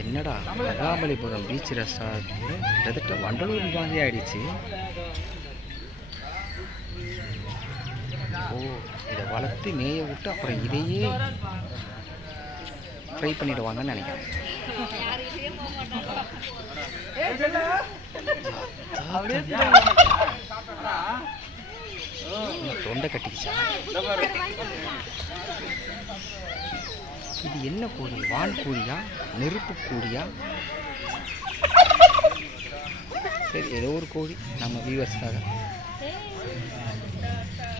என்னடா Mahabalipuram beach resort கிட்டத்தட்ட வண்டலூர் மாதிரி ஆயிடுச்சு. இதை வளர்த்து மேய விட்டு அப்புறம் இதையே ஃப்ரை பண்ணிடுவாங்கன்னு நினைக்கிறேன். தொண்டை கட்டிக்கிச்சா? இது என்ன கோழி வான் கோழியா நெருப்பு கோழியா சரி ஏதோ ஒரு கோழி நம்ம வியூவர்ஸ்க்காக